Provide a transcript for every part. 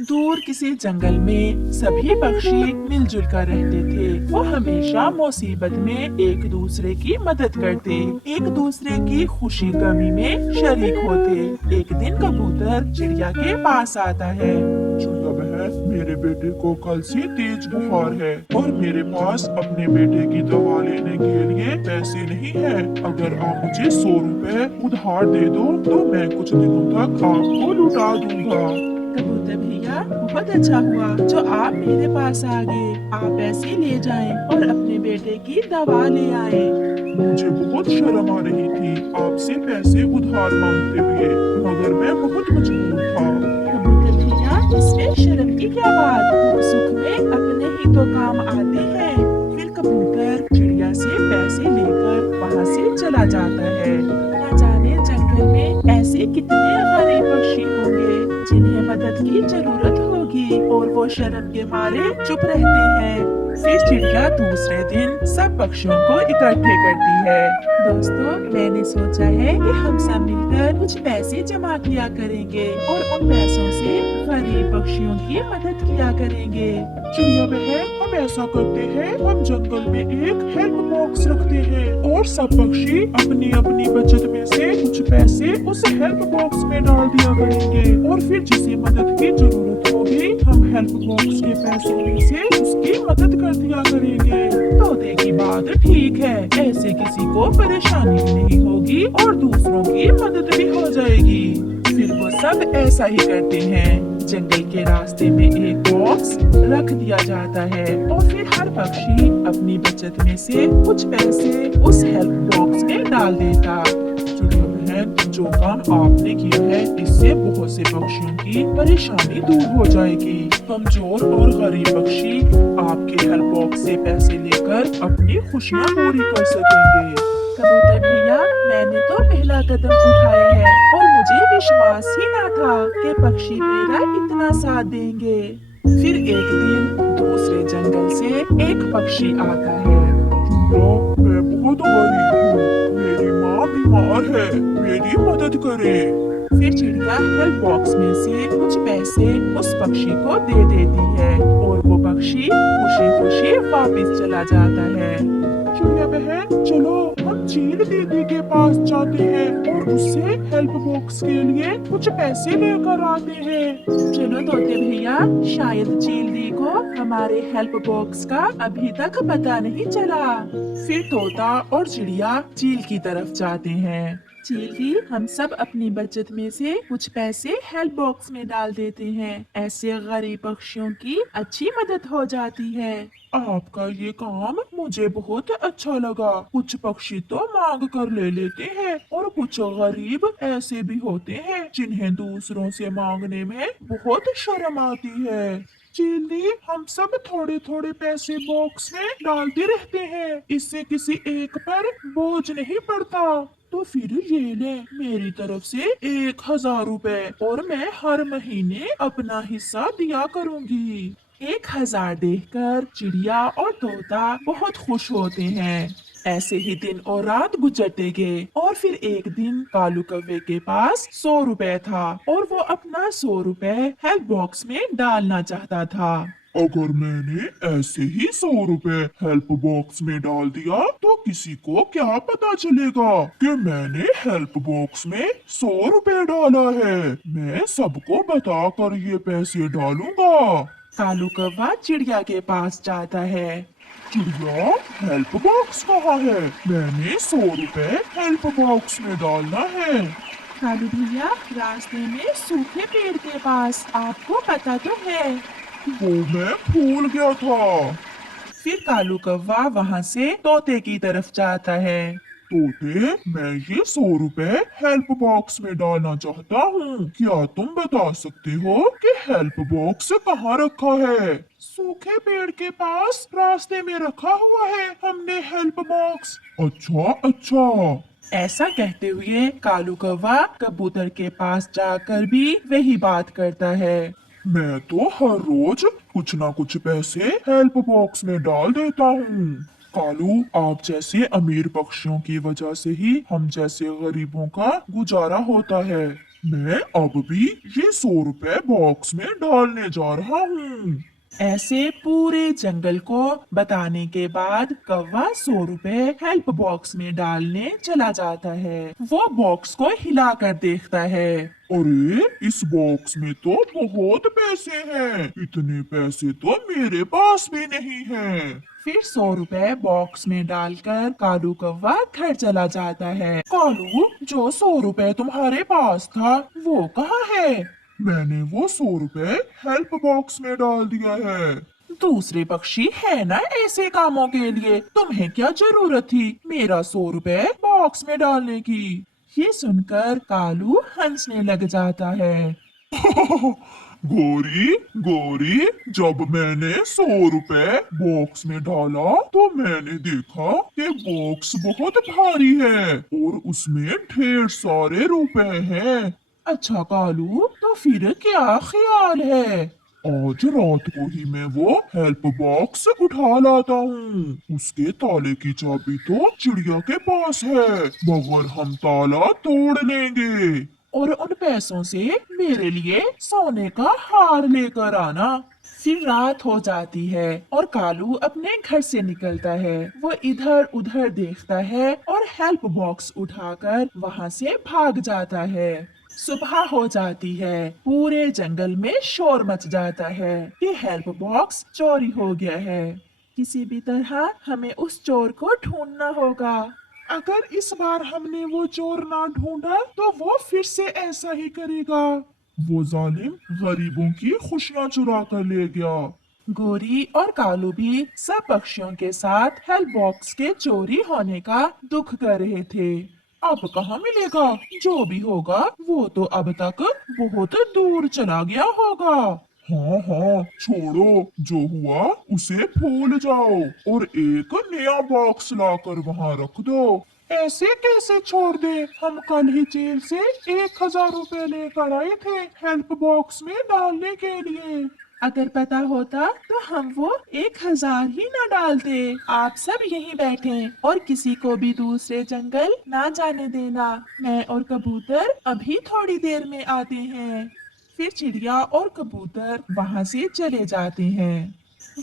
दूर किसी जंगल में सभी पक्षी मिलजुल कर रहते थे। वो हमेशा मुसीबत में एक दूसरे की मदद करते, एक दूसरे की खुशी गमी में शरीक होते। एक दिन कबूतर चिड़िया के पास आता है। चिड़िया बहन, मेरे बेटे को कल से तेज बुखार है और मेरे पास अपने बेटे की दवा लेने के लिए पैसे नहीं है। अगर आप मुझे 100 रुपए उधार दे दो तो मैं कुछ दिनों तक आपको लौटा दूंगा। कबूतर भैया, बहुत अच्छा हुआ जो आप मेरे पास आ गए। आप पैसे ले जाएं और अपने बेटे की दवा ले आए। मुझे बहुत शर्म आ रही थी आपसे पैसे उधार मांगते हुए, मगर मैं बहुत मजबूर था। कबूतर भैया, इसमें शर्म की क्या बात, दुख सुख में अपने ही तो काम आते हैं। फिर कबूतर चिड़िया से पैसे लेकर वहाँ से चला जाता है। न जाने जंगल में ऐसे कितने गरीब पक्षी होंगे जिन्हें मदद की जरूरत होगी और वो शर्म के मारे चुप रहते हैं। फिर चिड़िया दूसरे दिन सब पक्षियों को इकट्ठे करती है। दोस्तों, मैंने सोचा है कि हम सब मिलकर कुछ पैसे जमा किया करेंगे और उन पैसों से गरीब पक्षियों की मदद किया करेंगे। चिड़िया बहन, हम ऐसा करते हैं, हम जंगल में एक हेल्प बॉक्स रखते हैं और सब पक्षी अपनी अपनी बचत में से कुछ पैसे उस हेल्प बॉक्स में डाल दिया करेंगे और फिर जिसे मदद की जरूरत होगी हम हेल्प बॉक्स के पैसे में से उसकी मदद कर दिया करेंगे। तोते की बात ठीक है, ऐसे किसी को परेशानी भी नहीं होगी और दूसरों की मदद भी हो जाएगी। फिर वो सब ऐसा ही करते हैं। जंगल के रास्ते में एक बॉक्स रख दिया जाता है और फिर हर पक्षी अपनी बचत में से कुछ पैसे उस हेल्प बॉक्स में डाल देता। चिड़िया बहन, जो काम आपने किया है इससे बहुत से पक्षियों की परेशानी दूर हो जाएगी। कमजोर और गरीब पक्षी आपके हेल्प बॉक्स से पैसे लेकर अपनी खुशियाँ पूरी कर सकेंगे। कबूतर भैया, मैंने तो पहला कदम उठाया है और मुझे विश्वास ही ना था कि पक्षी मेरा इतना साथ देंगे। फिर एक दिन दूसरे जंगल से एक पक्षी आता है। चिड़िया, मैं बहुत गरीब हूँ, मेरी माँ बीमार है, मेरी मदद करें। फिर चिड़िया हेल्प बॉक्स में से कुछ पैसे उस पक्षी को दे देती है और वो पक्षी खुशी खुशी वापस चला जाता है। चिड़िया बहन, चलो हम चील दीदी के पास जाते हैं और उससे हेल्प बॉक्स के लिए कुछ पैसे लेकर आते हैं। चलो तोते भैया, शायद चील दी को हमारे हेल्प बॉक्स का अभी तक पता नहीं चला। फिर तोता और चिड़िया चील की तरफ जाते हैं। चील दी, हम सब अपनी बचत में से कुछ पैसे हेल्प बॉक्स में डाल देते हैं, ऐसे गरीब पक्षियों की अच्छी मदद हो जाती है। आपका ये काम मुझे बहुत अच्छा लगा। कुछ पक्षी तो मांग कर ले लेते हैं और कुछ गरीब ऐसे भी होते हैं जिन्हें दूसरों से मांगने में बहुत शर्म आती है। चिल्ली, हम सब थोड़े थोड़े पैसे बॉक्स में डालते रहते हैं, इससे किसी एक पर बोझ नहीं पड़ता। तो फिर ये ले मेरी तरफ से 1000 रुपए और मैं हर महीने अपना हिस्सा दिया करूंगी। 1000 देखकर चिड़िया और तोता बहुत खुश होते हैं। ऐसे ही दिन और रात गुजरते गए और फिर एक दिन कालू कौवे के पास 100 रुपए था और वो अपना 100 रुपए हेल्प बॉक्स में डालना चाहता था। अगर मैंने ऐसे ही 100 रुपए हेल्प बॉक्स में डाल दिया तो किसी को क्या पता चलेगा कि मैंने हेल्प बॉक्स में 100 रुपए डाला है। मैं सबको बताकर ये पैसे डालूंगा। कालू कौवा चिड़िया के पास जाता है। चिड़िया, हेल्प बॉक्स कहाँ है? मैंने 100 रुपए हेल्प बॉक्स में डालना है। कालू भैया, रास्ते में सूखे पेड़ के पास, आपको पता तो है। वो मैं भूल गया था। फिर कालू कौवा वहाँ से तोते की तरफ जाता है। तोते, मैं ये 100 रुपए हेल्प बॉक्स में डालना चाहता हूँ। क्या तुम बता सकते हो कि हेल्प बॉक्स कहाँ रखा है? सूखे पेड़ के पास रास्ते में रखा हुआ है हमने हेल्प बॉक्स। अच्छा अच्छा। ऐसा कहते हुए कालू कौवा कबूतर के पास जाकर भी वही बात करता है। मैं तो हर रोज कुछ ना कुछ पैसे हेल्प बॉक्स में डाल देता हूँ। कालू, आप जैसे अमीर पक्षियों की वजह से ही हम जैसे गरीबों का गुजारा होता है। मैं अब भी ये 100 रुपए बॉक्स में डालने जा रहा हूँ। ऐसे पूरे जंगल को बताने के बाद कौवा 100 रुपए हेल्प बॉक्स में डालने चला जाता है। वो बॉक्स को हिलाकर देखता है। अरे इस बॉक्स में तो बहुत पैसे हैं। इतने पैसे तो मेरे पास भी नहीं हैं। फिर 100 रुपए बॉक्स में डालकर कालू कौवा घर चला जाता है। कालू, जो 100 रुपए तुम्हारे पास था वो कहाँ है? मैंने वो 100 रुपए हेल्प बॉक्स में डाल दिया है। दूसरे पक्षी है ना ऐसे कामों के लिए, तुम्हें क्या जरूरत थी मेरा 100 रुपए बॉक्स में डालने की? ये सुनकर कालू हंसने लग जाता है। गोरी गोरी, जब मैंने 100 रुपए बॉक्स में डाला तो मैंने देखा कि बॉक्स बहुत भारी है और उसमें ढेर सारे रुपए हैं। अच्छा कालू, तो फिर क्या ख्याल है? आज रात को ही मैं वो हेल्प बॉक्स उठा लाता हूँ। उसके ताले की चाबी तो चिड़िया के पास है, मगर हम ताला तोड़ लेंगे। और उन पैसों से मेरे लिए सोने का हार लेकर आना। फिर रात हो जाती है और कालू अपने घर से निकलता है। वो इधर उधर देखता है और हेल्प बॉक्स उठाकर वहाँ से भाग जाता है। सुबह हो जाती है। पूरे जंगल में शोर मच जाता है कि हेल्प बॉक्स चोरी हो गया है। किसी भी तरह हमें उस चोर को ढूंढना होगा। अगर इस बार हमने वो चोर ना ढूंढा तो वो फिर से ऐसा ही करेगा। वो जालिम गरीबों की खुशियाँ चुरा कर ले गया। गोरी और कालू भी सब पक्षियों के साथ हेल्प बॉक्स के चोरी होने का दुख कर रहे थे। अब कहाँ मिलेगा? जो भी होगा वो तो अब तक बहुत दूर चला गया होगा। हाँ हाँ, छोड़ो, जो हुआ उसे भूल जाओ और एक नया बॉक्स लाकर वहाँ रख दो। ऐसे कैसे छोड़ दे? हम कल ही जेल से 1000 रुपए लेकर आए थे हेल्प बॉक्स में डालने के लिए। अगर पता होता तो हम वो 1,000 ही न डालते। आप सब यहीं बैठे और किसी को भी दूसरे जंगल ना जाने देना। मैं और कबूतर अभी थोड़ी देर में आते हैं। फिर चिड़िया और कबूतर वहाँ से चले जाते हैं।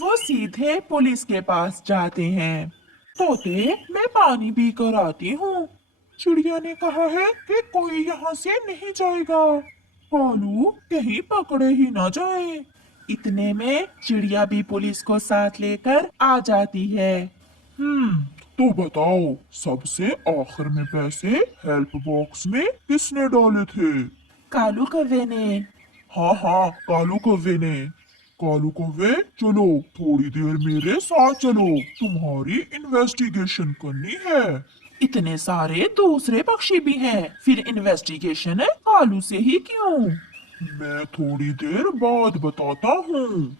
वो सीधे पुलिस के पास जाते हैं। तोते, मैं पानी पी कर आती हूँ। चिड़िया ने कहा है कि कोई यहाँ से नहीं जाएगा। कालू कहीं पकड़े ही ना जाए। इतने में चिड़िया भी पुलिस को साथ लेकर आ जाती है। तो बताओ, सबसे आखिर में पैसे हेल्प बॉक्स में किसने डाले थे? कालू कौवे ने। हाँ हाँ, कालू कौवे ने। कालू कौवे, चलो थोड़ी देर मेरे साथ चलो, तुम्हारी इन्वेस्टिगेशन करनी है। इतने सारे दूसरे पक्षी भी हैं, फिर इन्वेस्टिगेशन कालू से ही क्यों? मैं थोड़ी देर बाद बताता हूँ।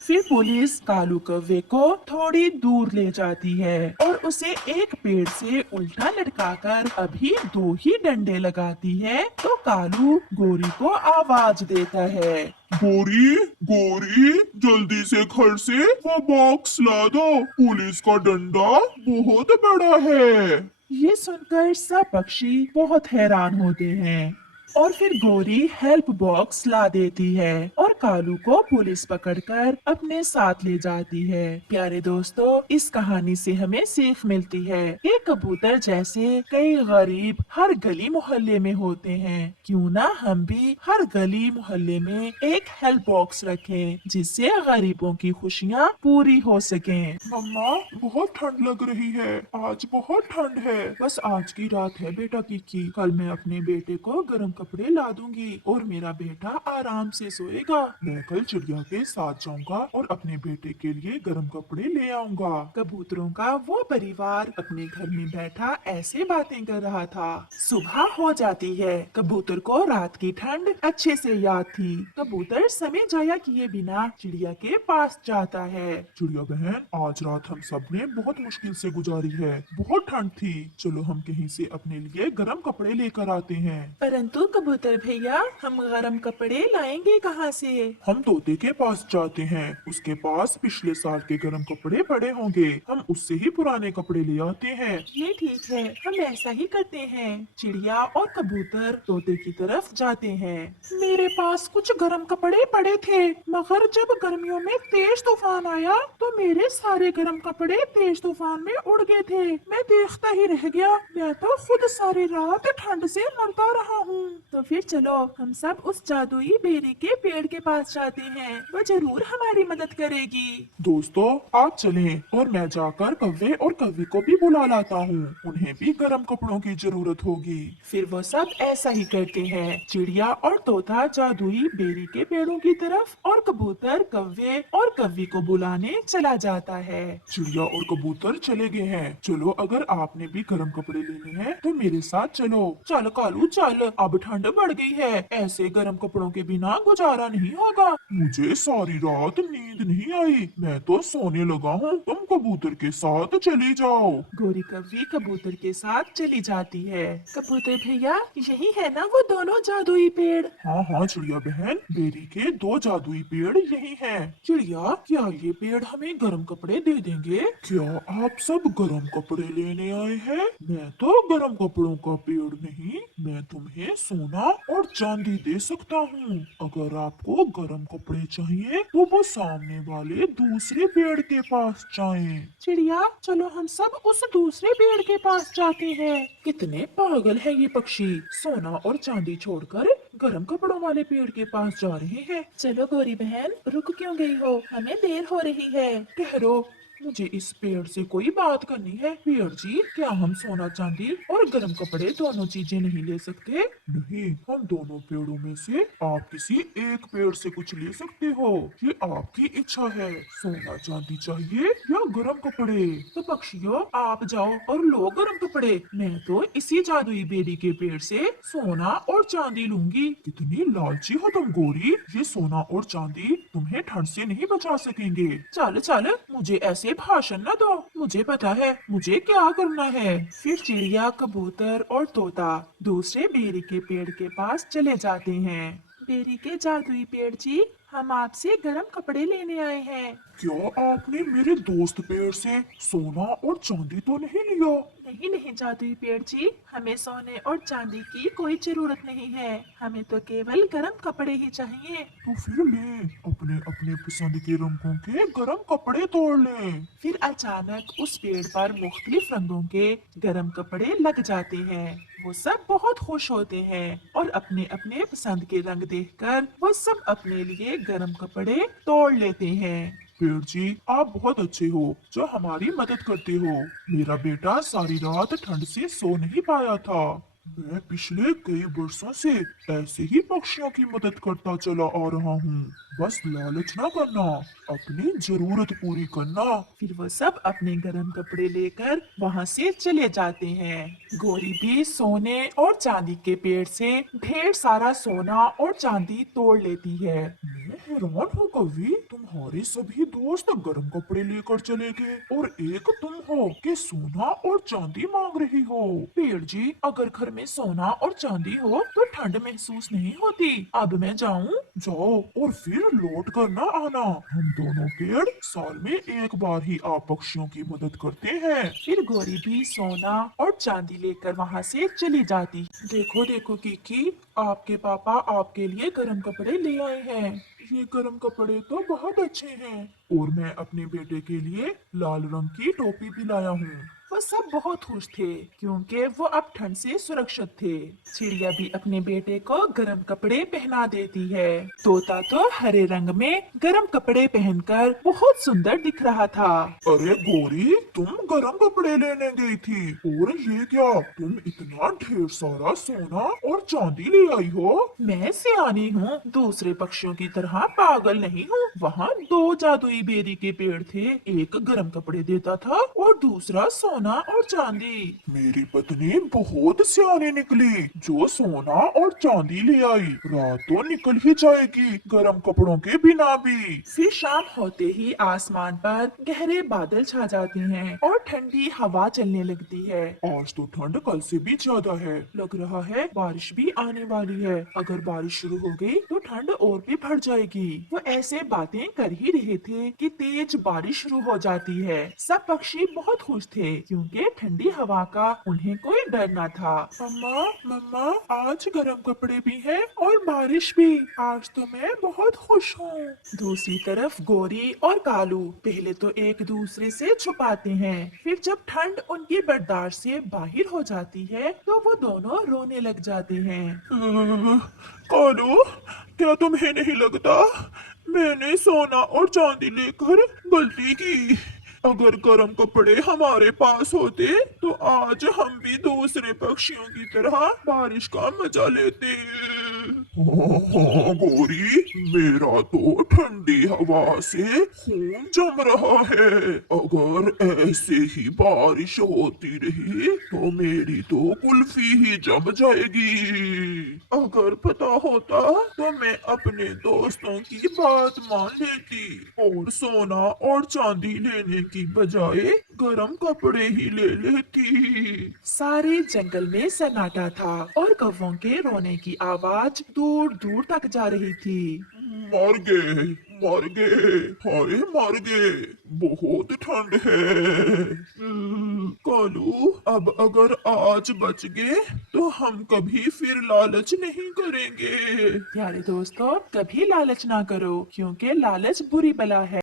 फिर पुलिस कालू कौवे को थोड़ी दूर ले जाती है और उसे एक पेड़ से उल्टा लटकाकर अभी 2 ही डंडे लगाती है तो कालू गोरी को आवाज देता है। गोरी गोरी, जल्दी से घर से वो बॉक्स ला दो, पुलिस का डंडा बहुत बड़ा है। ये सुनकर सब पक्षी बहुत हैरान होते हैं और फिर गोरी हेल्प बॉक्स ला देती है और कालू को पुलिस पकड़कर अपने साथ ले जाती है। प्यारे दोस्तों, इस कहानी से हमें सीख मिलती है कि कबूतर जैसे कई गरीब हर गली मोहल्ले में होते हैं। क्यों ना हम भी हर गली मोहल्ले में एक हेल्प बॉक्स रखें जिससे गरीबों की खुशियाँ पूरी हो सकें। मम्मा, बहुत ठंड लग रही है, आज बहुत ठंड है। बस आज की रात है बेटा की कल मैं अपने बेटे को गर्म कपड़े ला दूंगी और मेरा बेटा आराम से सोएगा। मैं कल चिड़िया के साथ जाऊंगा और अपने बेटे के लिए गर्म कपड़े ले आऊंगा। कबूतरों का वो परिवार अपने घर में बैठा ऐसे बातें कर रहा था। सुबह हो जाती है। कबूतर को रात की ठंड अच्छे से याद थी। कबूतर समय जाया किए बिना चिड़िया के पास जाता है। चिड़िया बहन, आज रात हम सब ने बहुत मुश्किल से गुजारी है, बहुत ठंड थी। चलो हम कहीं से अपने लिए गर्म कपड़े लेकर आते हैं। परंतु कबूतर भैया, हम गरम कपड़े लाएंगे कहाँ से? हम तोते के पास जाते हैं, उसके पास पिछले साल के गर्म कपड़े पड़े होंगे, हम उससे ही पुराने कपड़े ले आते हैं। ये ठीक है, हम ऐसा ही करते हैं। चिड़िया और कबूतर तोते की तरफ जाते हैं। मेरे पास कुछ गर्म कपड़े पड़े थे, मगर जब गर्मियों में तेज तूफान आया तो मेरे सारे गर्म कपड़े तेज तूफान में उड़ गए थे। मैं देखता ही रह गया। मैं तो खुद सारी रात ठंड से मरता रहा हूँ। तो फिर चलो हम सब उस जादुई बेरी के पेड़ के पास जाते हैं, वो जरूर हमारी मदद करेगी। दोस्तों आप चलें और मैं जाकर कव्वे और कव्वी को भी बुला लाता हूँ, उन्हें भी गर्म कपड़ों की जरूरत होगी। फिर वो सब ऐसा ही करते हैं। चिड़िया और तोता जादुई बेरी के पेड़ों की तरफ और कबूतर कव्वे और कव्वी को बुलाने चला जाता है। चिड़िया और कबूतर चले गए हैं। चलो अगर आपने भी गर्म कपड़े लेने हैं तो मेरे साथ चलो। चल कालू चल, अब ठंड बढ़ गई है, ऐसे गर्म कपड़ों के बिना गुजारा नहीं होगा। मुझे सारी रात नींद नहीं आई, मैं तो सोने लगा हूँ, तुम कबूतर के साथ चली जाओ। गोरी कव्वी कबूतर के साथ चली जाती है। कबूतर भैया, यही है ना वो दोनों जादुई पेड़? हाँ हाँ चिड़िया बहन, बेरी के 2 जादुई पेड़ यही हैं। चिड़िया, क्या ये पेड़ हमें गर्म कपड़े दे देंगे? क्या आप सब गर्म कपड़े लेने आए हैं? मैं तो गर्म कपड़ों का पेड़ नहीं, मैं तुम्हें सोना और चांदी दे सकता हूँ। अगर आपको गर्म कपड़े चाहिए तो वो सामने वाले दूसरे पेड़ के पास जाएं। चिड़िया, चलो हम सब उस दूसरे पेड़ के पास जाते हैं। कितने पागल है ये पक्षी, सोना और चांदी छोड़कर गर्म कपड़ों वाले पेड़ के पास जा रहे हैं। चलो गोरी बहन, रुक क्यों गई हो? हमें देर हो रही है। ठहरो, मुझे इस पेड़ से कोई बात करनी है। पेड़ जी, क्या हम सोना चांदी और गर्म कपड़े दोनों चीजें नहीं ले सकते? नहीं, हम दोनों पेड़ों में से आप किसी एक पेड़ से कुछ ले सकते हो, ये आपकी इच्छा है। सोना चांदी चाहिए या गर्म कपड़े? तो पक्षियों, आप जाओ और लो गर्म कपड़े। मैं तो इसी जादुई बेरी के पेड़ से सोना और चांदी लूंगी। कितनी लालची हो तुम गोरी, ये सोना और चांदी तुम्हें ठंड से नहीं बचा सकेंगे। चल चल, मुझे ऐसे भाषण न दो, मुझे पता है मुझे क्या करना है। फिर चिड़िया कबूतर और तोता दूसरे बेरी के पेड़ के पास चले जाते हैं। बेरी के जादुई पेड़ जी, हम आपसे गर्म कपड़े लेने आए हैं। क्या आपने मेरे दोस्त पेड़ से सोना और चांदी तो नहीं लिया? नहीं नहीं जादुई पेड़ जी, हमें सोने और चांदी की कोई जरूरत नहीं है, हमें तो केवल गर्म कपड़े ही चाहिए। तो फिर ले, अपने अपने पसंद के रंगों के गर्म कपड़े तोड़ लें। फिर अचानक उस पेड़ पर मुख्तलिफ रंगों के गर्म कपड़े लग जाते हैं। वो सब बहुत खुश होते हैं और अपने अपने पसंद के रंग देखकर वो सब अपने लिए गर्म कपड़े तोड़ लेते हैं। पेड़ जी, आप बहुत अच्छे हो जो हमारी मदद करते हो। मेरा बेटा सारी रात ठंड से सो नहीं पाया था। मैं पिछले कई वर्षों से ऐसे ही पक्षियों की मदद करता चला आ रहा हूँ। बस लालच ना करना, अपनी जरूरत पूरी करना। फिर वो सब अपने गर्म कपड़े लेकर वहाँ से चले जाते हैं। गोरी भी सोने और चांदी के पेड़ से ढेर सारा सोना और चांदी तोड़ लेती है। मैं हैरान हूँ कवि, तुम्हारे सभी दोस्त गर्म कपड़े लेकर चले गए और एक तुम हो कि सोना और चांदी मांग रही हो। पेड़ जी, अगर घर में सोना और चांदी हो तो ठंड महसूस नहीं होती। अब मैं जाऊँ? जाओ और फिर लौट कर ना आना। हम दोनों पेड़ साल में एक बार ही आप पक्षियों की मदद करते हैं। फिर गोरी भी सोना और चांदी लेकर वहाँ से चली जाती। देखो देखो किकी, आपके पापा आपके लिए गर्म कपड़े ले आए हैं। ये गर्म कपड़े तो बहुत अच्छे हैं और मैं अपने बेटे के लिए लाल रंग की टोपी भी लाया हूँ। वो सब बहुत खुश थे क्योंकि वो अब ठंड से सुरक्षित थे। चिड़िया भी अपने बेटे को गर्म कपड़े पहना देती है। तोता तो हरे रंग में गर्म कपड़े पहनकर बहुत सुंदर दिख रहा था। अरे गोरी, तुम गर्म कपड़े लेने गई थी और ये क्या, तुम इतना ढेर सारा सोना और चांदी ले आई हो? मैं सियानी हूँ, दूसरे पक्षियों की तरह पागल नहीं हूँ। वहाँ 2 जादुई बेरी के पेड़ थे, एक गर्म कपड़े देता था और दूसरा सोना सोना और चांदी। मेरी पत्नी बहुत सियानी निकली जो सोना और चांदी ले आई। रात तो निकल ही जाएगी गर्म कपड़ों के बिना भी। फिर शाम होते ही आसमान पर गहरे बादल छा जाते हैं और ठंडी हवा चलने लगती है। आज तो ठंड कल से भी ज्यादा है। लग रहा है बारिश भी आने वाली है। अगर बारिश शुरू हो गई तो ठंड और भी बढ़ जाएगी। वो ऐसे बातें कर ही रहे थे कि तेज बारिश शुरू हो जाती है। सब पक्षी बहुत खुश थे क्योंकि ठंडी हवा का उन्हें कोई डर न था। मम्मा मम्मा आज गर्म कपड़े भी हैं और बारिश भी। आज तो मैं बहुत खुश हूँ। दूसरी तरफ गोरी और कालू पहले तो एक दूसरे से छुपाते हैं, फिर जब ठंड उनकी बर्दाश्त से बाहर हो जाती है तो वो दोनों रोने लग जाते हैं। कालू क्या तुम्हें नहीं लगता मैंने सोना और चांदी लेकर गलती की। अगर गर्म कपड़े हमारे पास होते तो आज हम भी दूसरे पक्षियों की तरह बारिश का मजा लेते। हाँ, गोरी मेरा तो ठंडी हवा से खून जम रहा है। अगर ऐसे ही बारिश होती रही तो मेरी तो कुल्फी ही जम जाएगी। अगर पता होता तो मैं अपने दोस्तों की बात मान लेती और सोना और चांदी लेने की बजाय गरम कपड़े ही ले लेती। सारे जंगल में सन्नाटा था और कौवों के रोने की आवाज दूर दूर तक जा रही थी। मर गए मर गए हाय मर गए बहुत ठंड है। कालू अब अगर आज बच गए तो हम कभी फिर लालच नहीं करेंगे। प्यारे दोस्तों, कभी लालच ना करो क्योंकि लालच बुरी बला है।